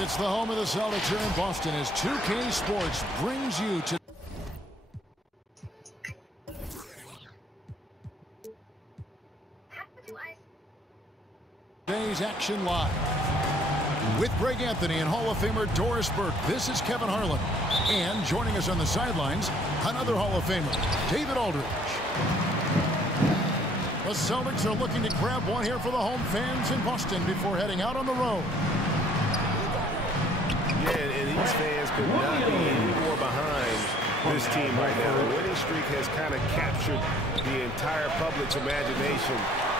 It's the home of the Celtics here in Boston as 2K Sports brings you to today's action live. With Greg Anthony and Hall of Famer Doris Burke, this is Kevin Harlan. And joining us on the sidelines, another Hall of Famer, David Aldridge. The Celtics are looking to grab one here for the home fans in Boston before heading out on the road. Yeah, and these fans could not be any more behind this team right now. The winning streak has kind of captured the entire public's imagination,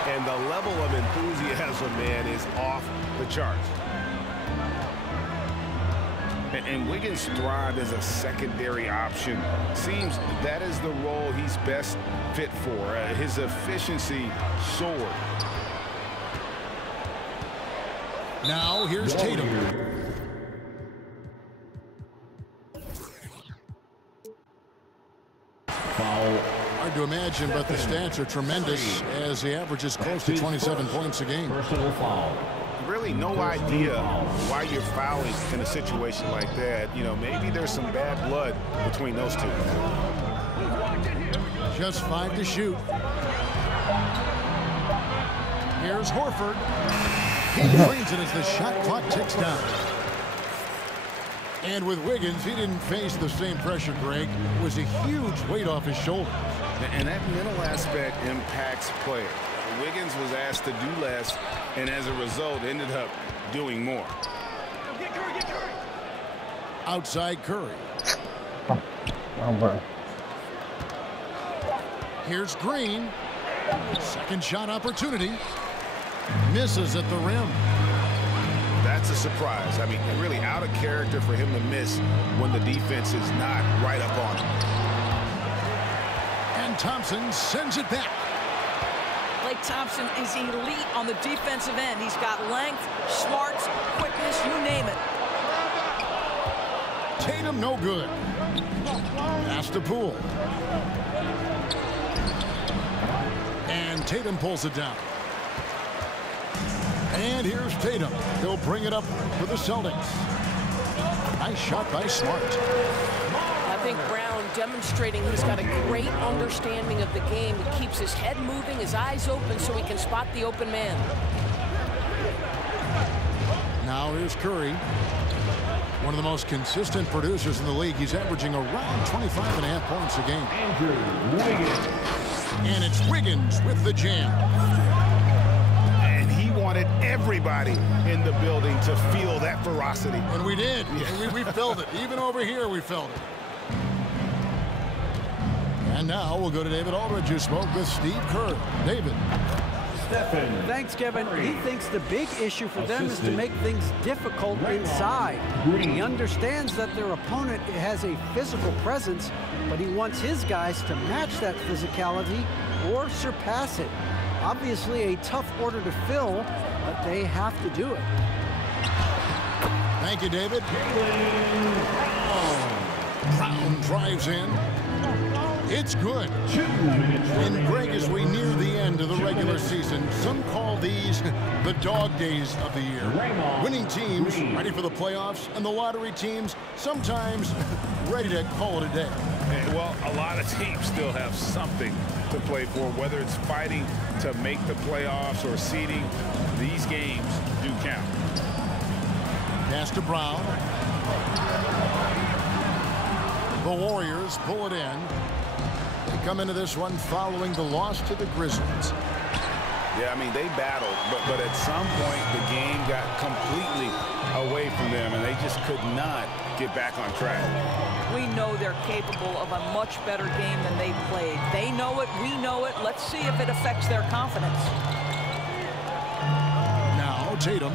and the level of enthusiasm, man, is off the charts. And Wiggins thrived as a secondary option. Seems that is the role he's best fit for. His efficiency soared. Now here's Tatum. Foul. Hard to imagine, but the stats are tremendous as he averages close to 27 points a game. Personal foul. Really no idea why you're fouling in a situation like that. You know, maybe there's some bad blood between those two. Just 5 to shoot. Here's Horford. He drains it as the shot clock ticks down. And with Wiggins, he didn't face the same pressure, Greg. It was a huge weight off his shoulders. And that mental aspect impacts play. Wiggins was asked to do less, and as a result, ended up doing more. Outside Curry. Here's Green. Second shot opportunity. Misses at the rim. That's a surprise. I mean, really out of character for him to miss when the defense is not right up on him. And Thompson sends it back. Klay Thompson is elite on the defensive end. He's got length, smarts, quickness, you name it. Tatum no good. Pass to Poole. And Tatum pulls it down. And here's Tatum. He'll bring it up for the Celtics. Nice shot by Smart. I think Brown demonstrating he's got a great understanding of the game. He keeps his head moving, his eyes open so he can spot the open man. Now here's Curry. One of the most consistent producers in the league. He's averaging around 25.5 points a game. Andrew Wiggins. And it's Wiggins with the jam. And he wanted everybody in the building to feel that ferocity. And we did. Yeah. We felt it. Even over here, we felt it. And now we'll go to David Aldridge, who spoke with Steve Kerr. David. Thanks, Kevin. He thinks the big issue for them is to make things difficult inside. He understands that their opponent has a physical presence, but he wants his guys to match that physicality or surpass it. Obviously a tough order to fill, but they have to do it. Thank you, David. Brown drives in. It's good. And Greg, as we near the end of the regular season, some call these the dog days of the year. Winning teams ready for the playoffs, and the lottery teams sometimes ready to call it a day. Well, a lot of teams still have something to play for, whether it's fighting to make the playoffs or seeding. These games do count. Pass to Brown. The Warriors pull it in. They come into this one following the loss to the Grizzlies. Yeah, I mean, they battled, but at some point the game got completely away from them, and they just could not get back on track. We know they're capable of a much better game than they played. They know it, we know it. Let's see if it affects their confidence. Now Tatum,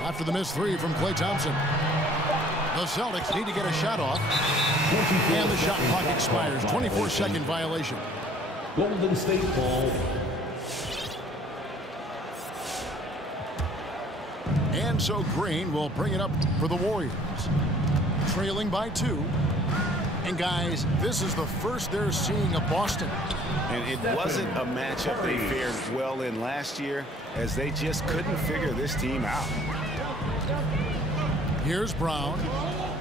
after the missed three from Klay Thompson. The Celtics need to get a shot off. And the shot clock expires. 24-second violation. Golden State ball. And so Green will bring it up for the Warriors. Trailing by 2. And guys, this is the first they're seeing of Boston. And it wasn't a matchup they fared well in last year, as they just couldn't figure this team out. Here's Brown.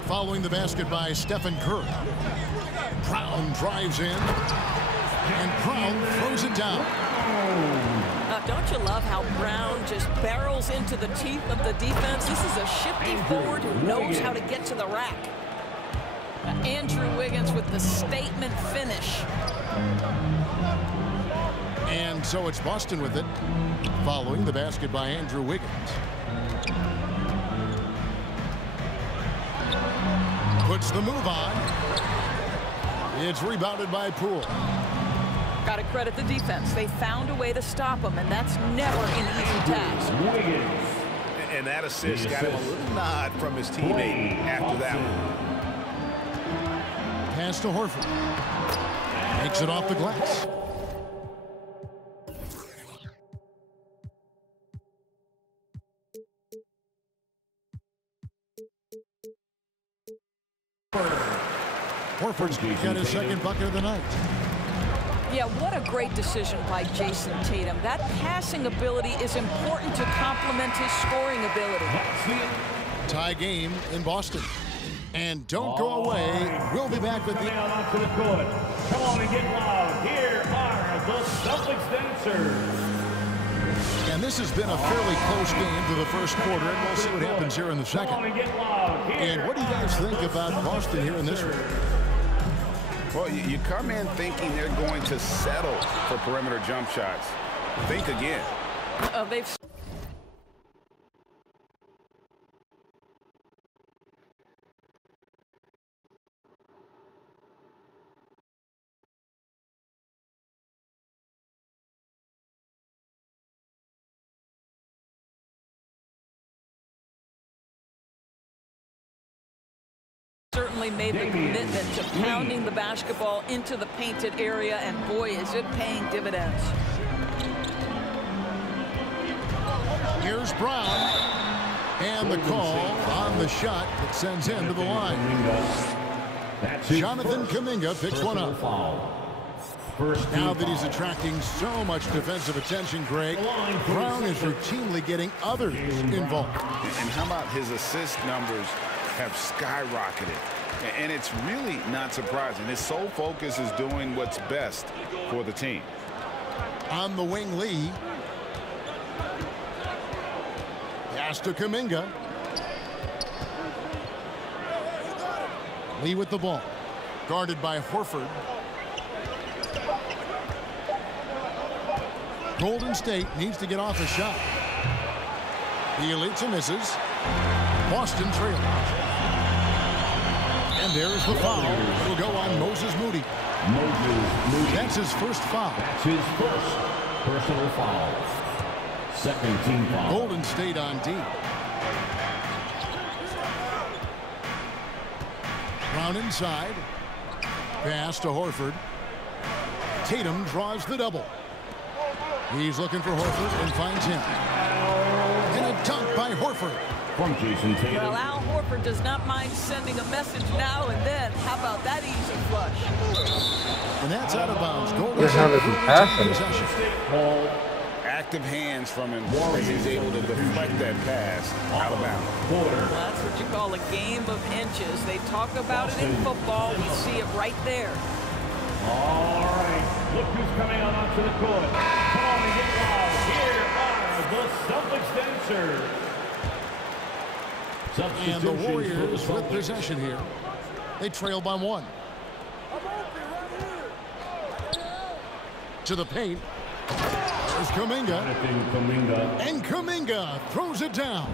Following the basket by Stephen Curry. Brown drives in. And Brown throws it down. Don't you love how Brown just barrels into the teeth of the defense? This is a shifty forward who knows how to get to the rack. Andrew Wiggins with the statement finish. And so it's Boston with it, following the basket by Andrew Wiggins. Puts the move on. It's rebounded by Poole. Got to credit the defense. They found a way to stop him, and that's never an easy task. And that assist got him a little nod from his teammate after that one. Pass to Horford. Makes it off the glass. Horford's got his second bucket of the night. Yeah, what a great decision by Jason Tatum. That passing ability is important to complement his scoring ability. Tie game in Boston. And don't go away. We'll be back with the... Onto the court. Come on and get loud. Here are the Celtics dancers. And this has been a fairly close game to the first quarter, and we'll see what happens here in the second. Come on and get loud. And what do you guys think about Boston here in this one? Well, you come in thinking they're going to settle for perimeter jump shots. Think again. They've... certainly made the commitment to pounding the basketball into the painted area, and boy, is it paying dividends. Here's Brown. And the call on the shot that sends him to the line. Jonathan Kuminga picks one up. Now that he's attracting so much defensive attention, Greg, Brown is routinely getting others involved. And how about his assist numbers have skyrocketed? And it's really not surprising. His sole focus is doing what's best for the team. On the wing, Lee. Pass to Kuminga. Lee with the ball. Guarded by Horford. Golden State needs to get off a shot. Bjelica misses. Boston trails. And there's the foul. It'll go on Moses Moody. That's his first foul. That's his first personal foul. Second team foul. Golden State on D. Brown inside. Pass to Horford. Tatum draws the double. He's looking for Horford and finds him. And a dunk by Horford. From Jason Tatum. Well, Al Horford does not mind sending a message now and then. How about that easy flush? And that's out of bounds. Golden Just how does he pass him? Ball. Active hands from him as he's able to deflect that pass out of bounds. Well, that's what you call a game of inches. They talk about it in football. We see it right there. All right. Look who's coming out onto the court. Come on and get loud. Here are the Celtics dancers. And the Warriors with possession here. They trail by one. To the paint. There's Kuminga. And Kuminga throws it down.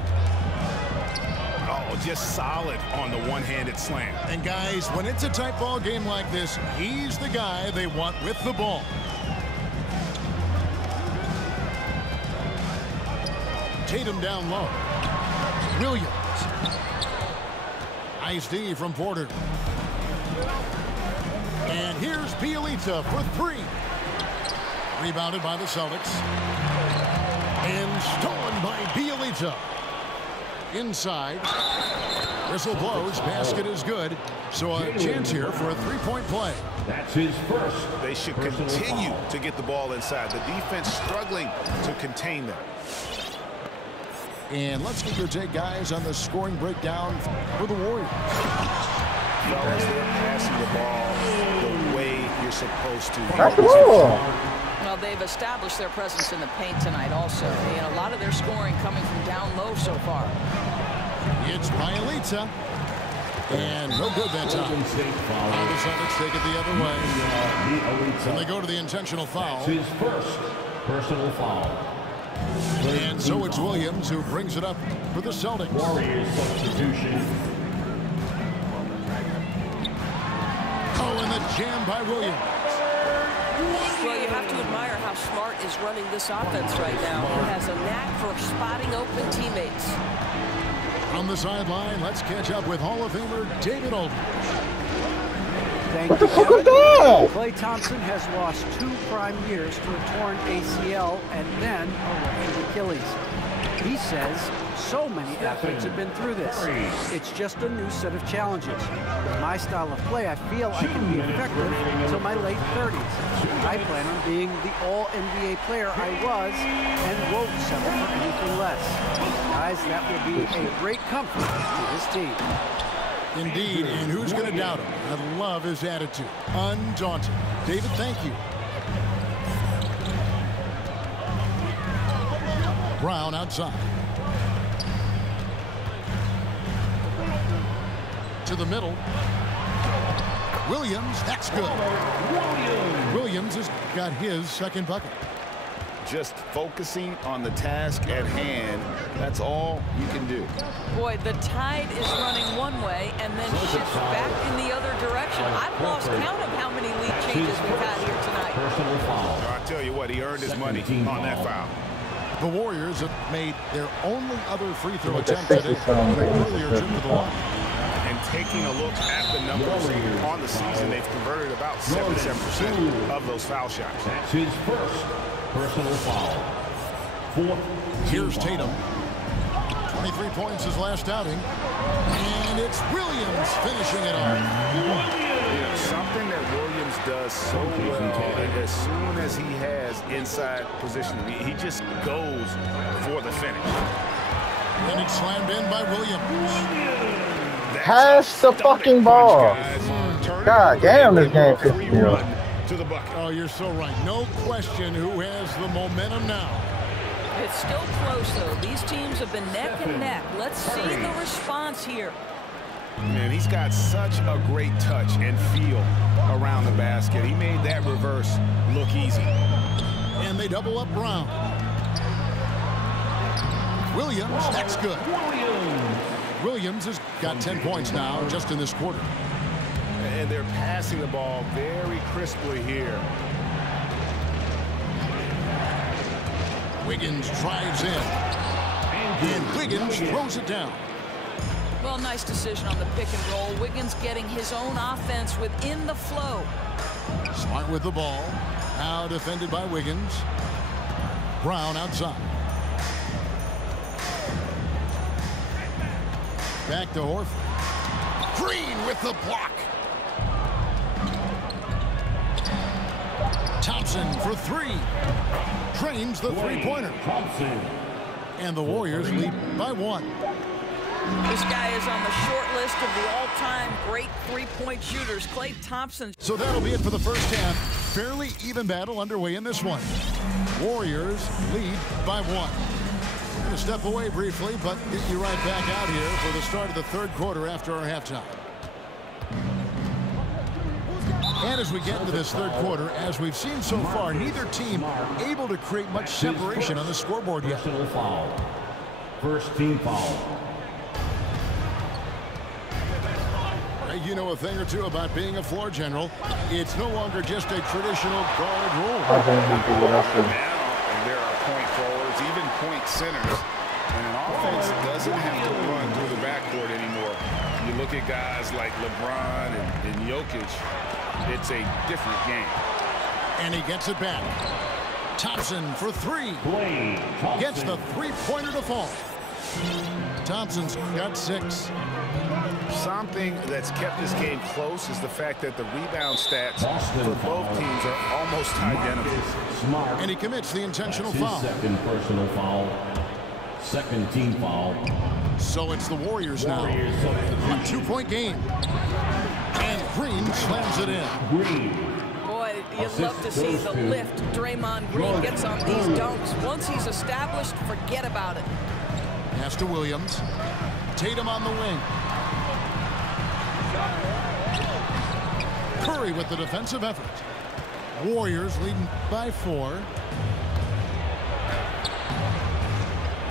Oh, just solid on the one-handed slam. And guys, when it's a tight ball game like this, he's the guy they want with the ball. Tatum down low. Williams. Nice D from Porter. And here's Bjelica for three. Rebounded by the Celtics. And stolen by Bjelica. Inside. Whistle blows. Basket is good. So a chance here for a three-point play. That's his first. They should continue to get the ball inside. The defense struggling to contain them. And let's get your take, guys, on the scoring breakdown for the Warriors. Fellas, they're passing the ball the way you're supposed to. Well, they've established their presence in the paint tonight also. And a lot of their scoring coming from down low so far. It's Bielitsa. And no good that time. The Celtics take it the other way. And they go to the intentional foul. His first personal foul. And so it's Williams who brings it up for the Celtics. Warriors substitution. Oh, and the jam by Williams. Well, you have to admire how Smart is running this offense right now. He has a knack for spotting open teammates. On the sideline, let's catch up with Hall of Famer David Aldridge. Thank you, Kevin. Klay Thompson has lost 2 prime years to a torn ACL and then a ruptured Achilles. He says so many athletes have been through this. It's just a new set of challenges. With my style of play, I feel I can be effective until my late 30s. I plan on being the all-NBA player I was and won't settle for anything less. Guys, that will be a great comfort to this team. Indeed, and who's going to doubt him? I love his attitude. Undaunted. David, thank you. Brown outside. To the middle. Williams, that's good. Williams has got his second bucket. Just focusing on the task at hand, that's all you can do. Boy, the tide is running one way and then shifts back in the other direction. I've lost count of how many lead changes we've had here tonight. Personal foul. I tell you what, he earned his money on that foul. The Warriors have made their only other free throw attempt today. Earlier trip to the line. And taking a look at the numbers on the season, they've converted about 77% of those foul shots. That's his first personal foul. Fourth. Here's Tatum. 23 points his last outing. And it's Williams finishing it off. You know, something that Williams does so well, as soon as he has inside position, he just goes for the finish. And it's slammed in by Williams. Pass the fucking ball. God damn, this game pisses me off. To the bucket. Oh, you're so right. No question who has the momentum now. It's still close, though. These teams have been neck and neck. Let's see the response here. Man, he's got such a great touch and feel around the basket. He made that reverse look easy. And they double up Brown. Williams, that's good. Williams has got 10 points now just in this quarter. And they're passing the ball very crisply here. Wiggins drives in. And Wiggins throws it down. Well, nice decision on the pick and roll. Wiggins getting his own offense within the flow. Smart with the ball. Now defended by Wiggins. Brown outside. Back to Horford. Green with the block. Thompson for 3. Trains the three-pointer. And the Warriors lead by 1. This guy is on the short list of the all-time great three-point shooters. Klay Thompson. So that'll be it for the first half. Fairly even battle underway in this one. Warriors lead by 1. We're going to step away briefly, but get you right back out here for the start of the third quarter after our halftime. And as we get into this third quarter, as we've seen so far, neither team able to create much separation on the scoreboard yet. Personal foul. First team foul. You know a thing or two about being a floor general. It's no longer just a traditional guard role. Now there are point forwards, even point centers, and an offense doesn't have to run through the backcourt anymore. You look at guys like LeBron and Jokic, it's a different game. And he gets it back. Thompson for 3. Gets the three-pointer to fall. Thompson's got 6. Something that's kept this game close is the fact that the rebound stats for both teams are almost identical. And he commits the intentional foul. Second personal foul. Second team foul. So it's the Warriors now. A 2-point game. And Green slams it in. Green. Boy, you'd love to see the lift Draymond Green gets on these dunks. Once he's established, forget about it. Pass to Williams. Tatum on the wing. Curry with the defensive effort. Warriors leading by 4.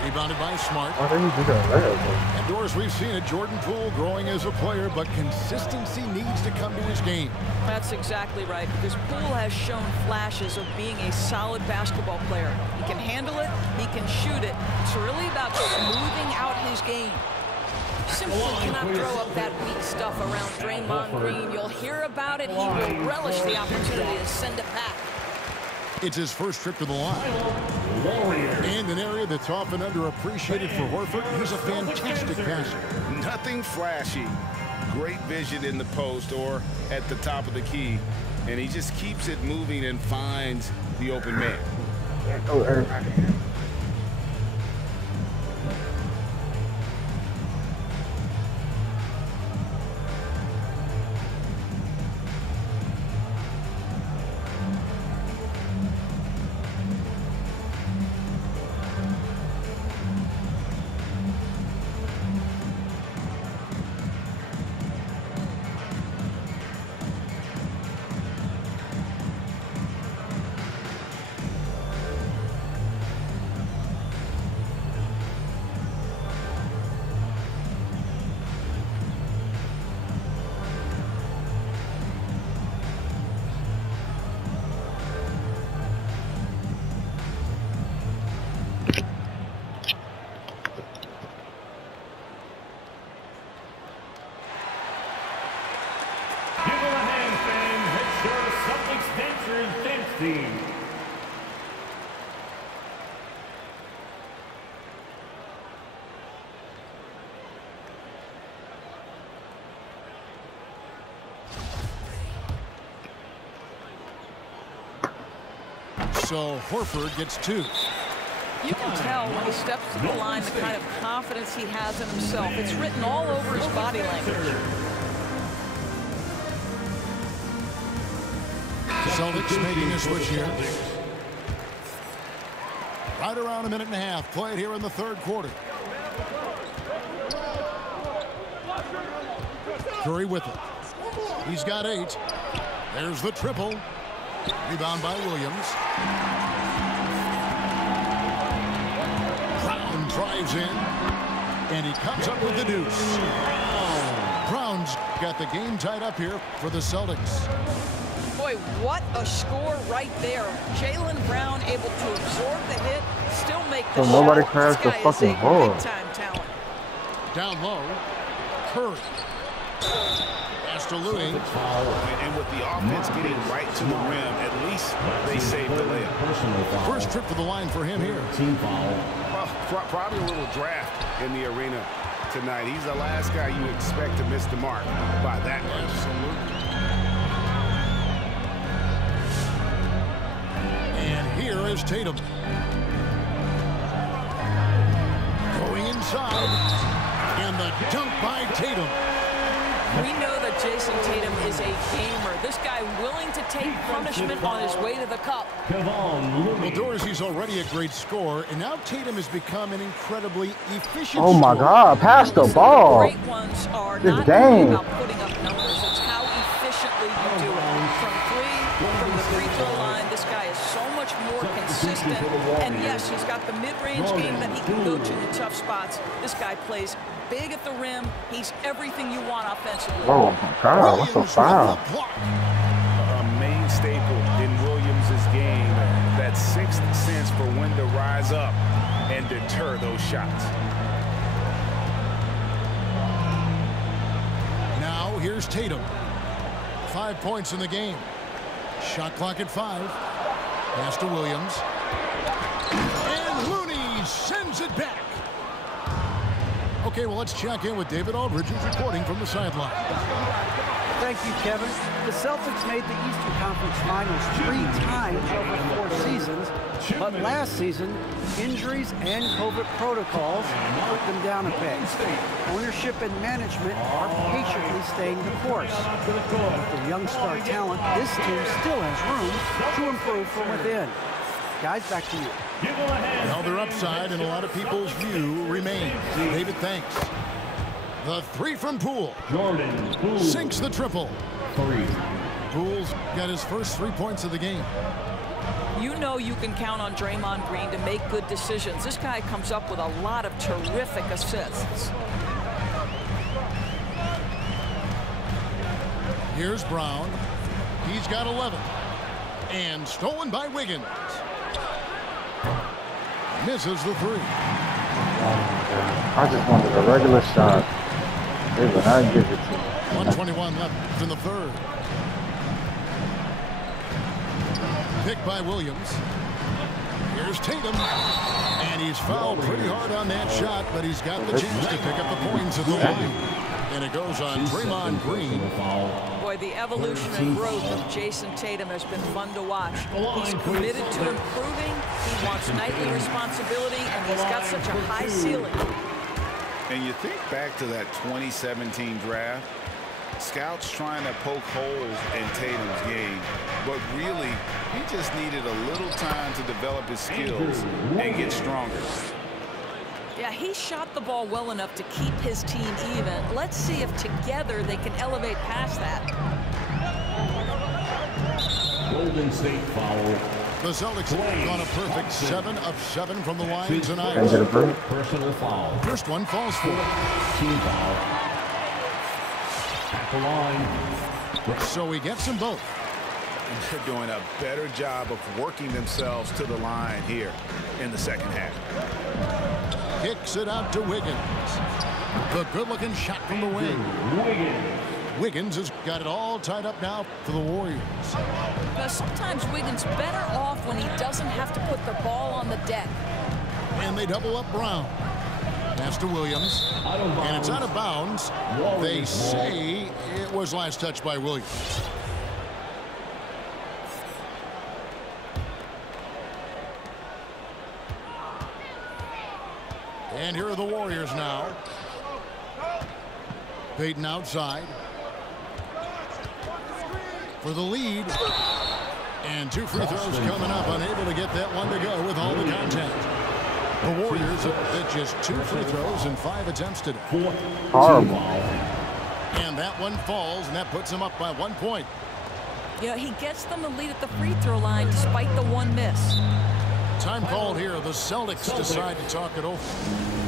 Rebounded by Smart. And Doris, we've seen it. Jordan Poole growing as a player, but consistency needs to come to his game. That's exactly right, because Poole has shown flashes of being a solid basketball player. He can handle it, he can shoot it. It's really about smoothing out his game. Simply cannot throw up that weak stuff around Draymond Green. You'll hear about it. He will relish the opportunity to send it back. It's his first trip to the line. And an area that's often underappreciated for Horford. He's a fantastic passer. Nothing flashy. Great vision in the post or at the top of the key. And he just keeps it moving and finds the open man. Oh, everybody. So Horford gets 2. You can tell when he steps to the line the kind of confidence he has in himself. It's written all over his body language. Celtics making a switch here. Right around a minute and a half played here in the third quarter. Curry with it. He's got 8. There's the triple. Rebound by Williams. Brown drives in. And he comes up with the deuce. Brown's got the game tied up here for the Celtics. Boy, what a score right there. Jaylen Brown able to absorb the hit, still make the shot. Nobody crashed the fucking ball. Big-time talent. Down low. Curry. Pass to Louis. And with the offense getting right to the rim, at least they saved the layup. First trip to the line for him here. Team foul. Probably a little draft in the arena tonight. He's the last guy you expect to miss the mark by that much. Absolutely. And here is Tatum. Going inside. And the dunk by Tatum. We know that Jason Tatum is a gamer. This guy willing to take punishment on his way to the cup. Well, Dorsey's already a great scorer, and now Tatum has become an incredibly efficient Oh my God, pass the ball. Great ones are Good not game. only about putting up numbers, it's how efficiently you do it. From the free throw line, this guy is so much more consistent. And yes, he's got the mid-range game that he can go to in tough spots. This guy plays big at the rim. He's everything you want offensively. Oh my God, what's a foul? A main staple in Williams' game, that sixth sense for when to rise up and deter those shots. Now here's Tatum. 5 points in the game. Shot clock at 5. Pass to Williams. And Looney sends it back. Okay. Okay, well, let's check in with David Aldridge, who's reporting from the sideline. Thank you, Kevin. The Celtics made the Eastern Conference Finals 3 times over 4 seasons, but last season, injuries and COVID protocols put them down a bit. Ownership and management are patiently staying the course. With the young star talent, this team still has room to improve from within. Guys, back to you. Well, their upside in a lot of people's view remains. David, thanks. The 3 from Poole. Jordan Poole Sinks the triple. 3. Poole's got his first 3 points of the game. You know you can count on Draymond Green to make good decisions. This guy comes up with a lot of terrific assists. Here's Brown. He's got 11. And stolen by Wiggins. Misses the 3. I just wanted a regular shot. They would not give it to me. 1:21 left in the third. Picked by Williams. Here's Tatum. And he's fouled pretty hard on that shot, but he's got the chance to pick up the points at the line. And it goes on Draymond Green. Boy, the evolution and growth of Jason Tatum has been fun to watch. He's committed to improving. He wants nightly responsibility, and he's got such a high ceiling. And you think back to that 2017 draft, scouts trying to poke holes in Tatum's game, but really, he just needed a little time to develop his skills and get stronger. Yeah, he shot the ball well enough to keep his team even. Let's see if together they can elevate past that. Golden State foul. The Celtics have gone a perfect 7 of 7 from the line tonight. Personal foul. First one falls for. Team foul. At the line. So he gets them both. And they're doing a better job of working themselves to the line here in the second half. Kicks it out to Wiggins. The good-looking shot from the wing. Wiggins has got it all tied up now for the Warriors. But sometimes Wiggins better off when he doesn't have to put the ball on the deck. And they double up Brown. Pass to Williams. And it's out of bounds. They say it was last touched by Williams. And here are the Warriors now. Payton outside. For the lead. And 2 free throws coming up. Unable to get that one to go with all the contact. The Warriors have hit just 2 free throws in 5 attempts today. Horrible. And that one falls, and that puts them up by 1 point. You know, he gets them the lead at the free throw line despite the 1 miss. Time called here. The Celtics decide to talk it over.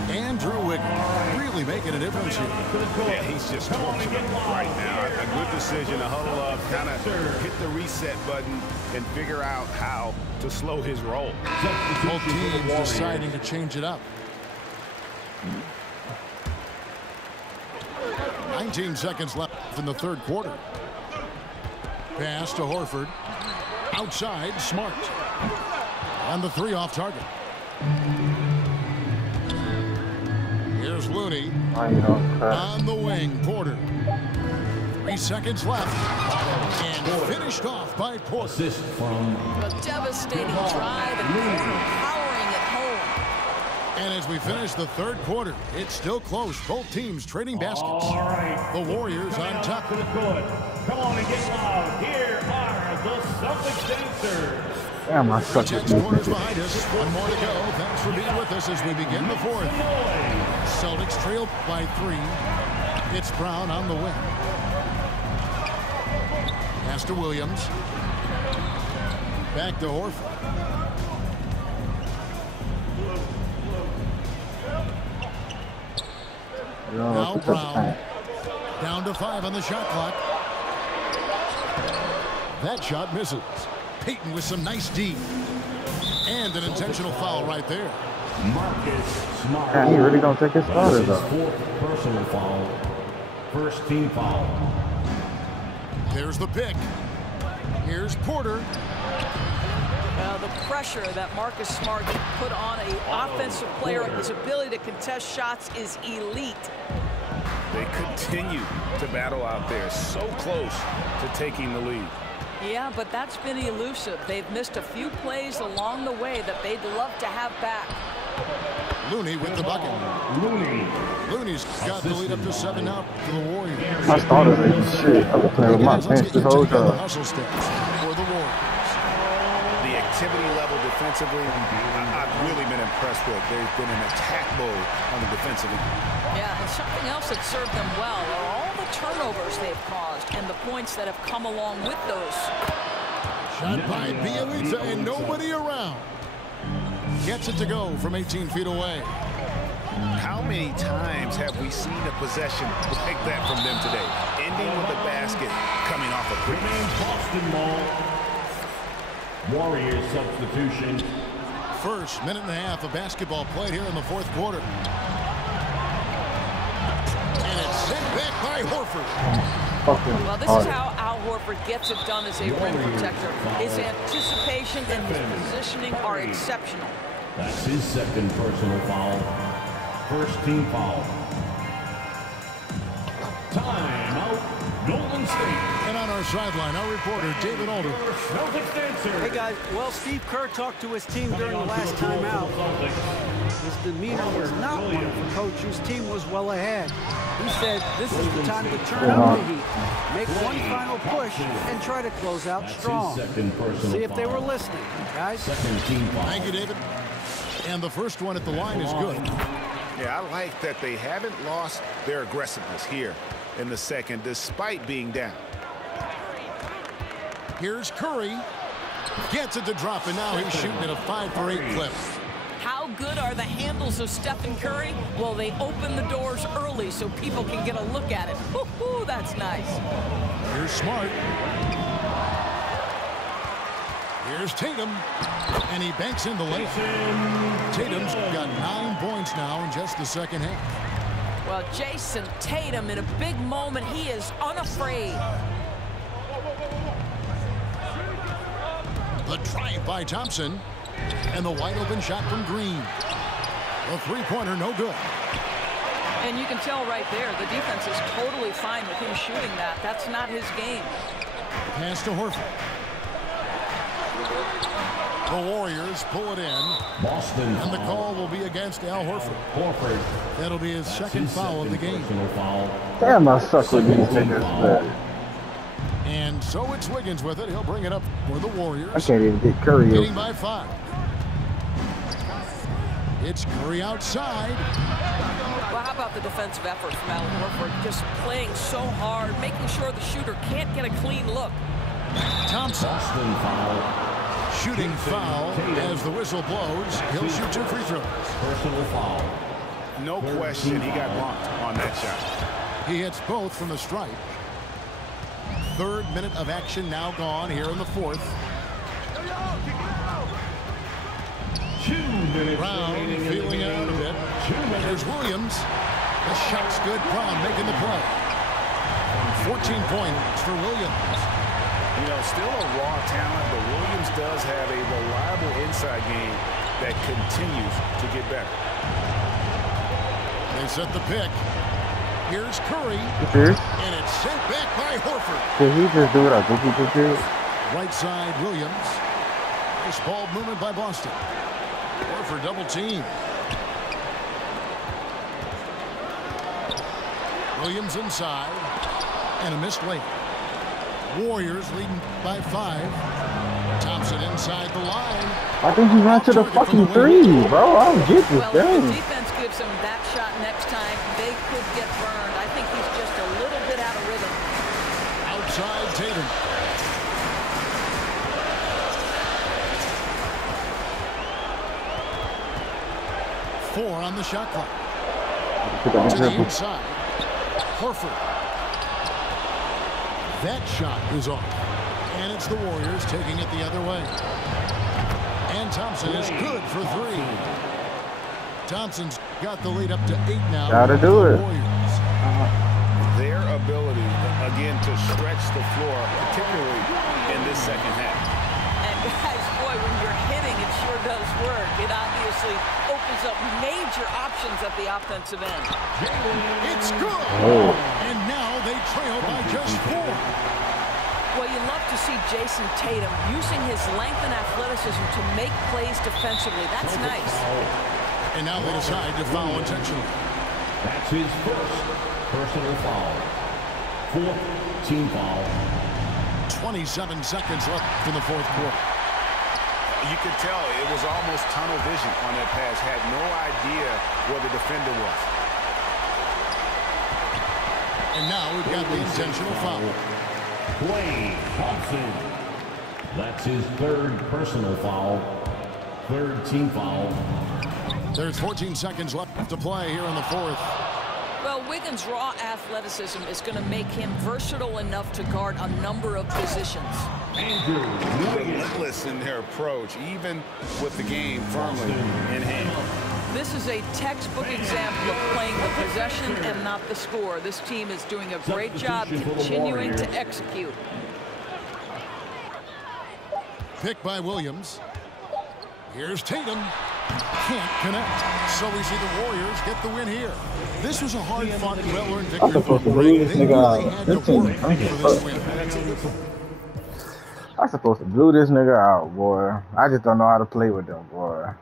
Andrew Wiggins really making a difference here. Yeah, he's just torching them right now. A good decision to huddle up, kind of hit the reset button and figure out how to slow his roll. Both teams deciding to change it up. 19 seconds left in the third quarter. Pass to Horford. Outside, Smart. And the 3 off target. Here's Looney. On the wing, Porter. 3 seconds left. And finished off by Porter. Assist from A devastating drive and Porter powering it home. And as we finish the third quarter, it's still close. Both teams trading baskets. All right. The Warriors on top. To the court. Come on and get loud. Here are the Celtics dancers. Damn, I suck at 10 quarters behind us. 1 more to go. Thanks for being with us as we begin the fourth. Celtics trail by 3. It's Brown on the wing. Pass to Williams. Back to Horford. Now Brown. Down to 5 on the shot clock. That shot misses. Payton with some nice D. And an intentional foul right there. Marcus Smart. Man, he really gonna take his starters up. 4th personal foul. First team foul. There's the pick. Here's Porter. The pressure that Marcus Smart can put on an offensive player, his ability to contest shots is elite. They continue to battle out there, so close to taking the lead. Yeah, but that's been elusive. They've missed a few plays along the way that they'd love to have back. Looney with the bucket. Looney's got the lead up to 7 now for the Warriors. I started making shit. I was playing with my pants this whole time. Hustle steps for the Warriors. The activity level defensively, I've really been impressed with. There's been an attack mode on the defensive end. Yeah, and something else that served them well are all the turnovers they've caused and the points that have come along with those. Shot by Bielitsa and nobody around. Gets it to go from 18 feet away. How many times have we seen a possession like that from them today? Ending with a basket coming off a break. Boston ball. Warriors substitution. First minute and a half of basketball played here in the fourth quarter. And it's sent back by Horford. Well, this is how Al Horford gets it done as a rim protector. His anticipation and his positioning are exceptional. That's his second personal foul. First team foul. Time out. Golden State. And on our sideline, our reporter, David Alder. Hey, guys. Well, Steve Kerr talked to his team during the last time out. His demeanor was not one of a coach whose team was well ahead. He said this is the time to turn up the heat, make one final push, and try to close out strong. See if they were listening, guys. Thank you, David. And the first one at the line is good. Yeah, I like that they haven't lost their aggressiveness here in the second, despite being down. Here's Curry. Gets it to drop, and now he's shooting at a 5-for-8 clip. How good are the handles of Stephen Curry? Well, they open the doors early so people can get a look at it. Woo-hoo, that's nice. Here's Smart. Here's Tatum. And he banks in the layup. Tatum's got 9 points now in just the second half. Well, Jason Tatum, in a big moment, he is unafraid. The drive by Thompson. And the wide open shot from Green. The three-pointer, no good. And you can tell right there, the defense is totally fine with him shooting that. That's not his game. Pass to Horford. The Warriors pull it in. Boston. And the call will be against Al Horford. That'll be his second foul of the game. Damn, I suck with these niggas. And so it's Wiggins with it. He'll bring it up for the Warriors. I can't even get Curry. Leading by 5. It's Curry outside. Well, how about the defensive effort from Al Horford? Just playing so hard, making sure the shooter can't get a clean look. Thompson. Boston foul. Shooting foul as the whistle blows. He'll shoot 2 free throws. Personal foul. No question he got blocked on that shot. He hits both from the stripe. 3rd minute of action now gone here in the 4th. 2 minutes Brown feeling it out a bit. There's Williams. The shot's good. Brown making the play. 14 points for Williams. You know, still a raw talent, but Williams does have a reliable inside game that continues to get better. They set the pick. Here's Curry. And it's sent back by Horford. Did he just do what I think he just did? Right side, Williams. Nice ball movement by Boston. Horford double team. Williams inside. And a missed late. Warriors leading by 5. Thompson inside the line. I think he ran to the fucking 3, bro. I don't get this Well, if game. the defense gives him that shot next time, they could get burned. I think he's just a little bit out of rhythm. Outside Tatum. Four on the shot clock. To the inside. Horford. That shot is off. And it's the Warriors taking it the other way. And Thompson is good for 3. Thompson's got the lead up to 8 now. Gotta do it. Warriors. Their ability, again, to stretch the floor, particularly in this second half. And guys, boy, when you're sure does work. It obviously opens up major options at the offensive end. It's good. Oh. And now they trail by just 4. Well, you love to see Jason Tatum using his length and athleticism to make plays defensively. That's nice. And now they decide to foul intentionally. That's his first personal foul. 4th team foul. 27 seconds left in the 4th quarter. You could tell it was almost tunnel vision on that pass. Had no idea where the defender was. And now we've got the intentional foul. Klay Thompson. That's his 3rd personal foul. 3rd team foul. There's 14 seconds left to play here in the 4th. Well, Wiggins' raw athleticism is going to make him versatile enough to guard a number of positions. Relentless in their approach, even with the game firmly in hand. This is a textbook example of playing the possession and not the score. This team is doing a great job continuing to execute. Picked by Williams. Here's Tatum. Can't connect. So we see the Warriors get the win here. This was a hard-fought, well-earned victory. I'm supposed to blew this nigga out. This team, I'm supposed to blew this nigga out, boy. I just don't know how to play with them, boy.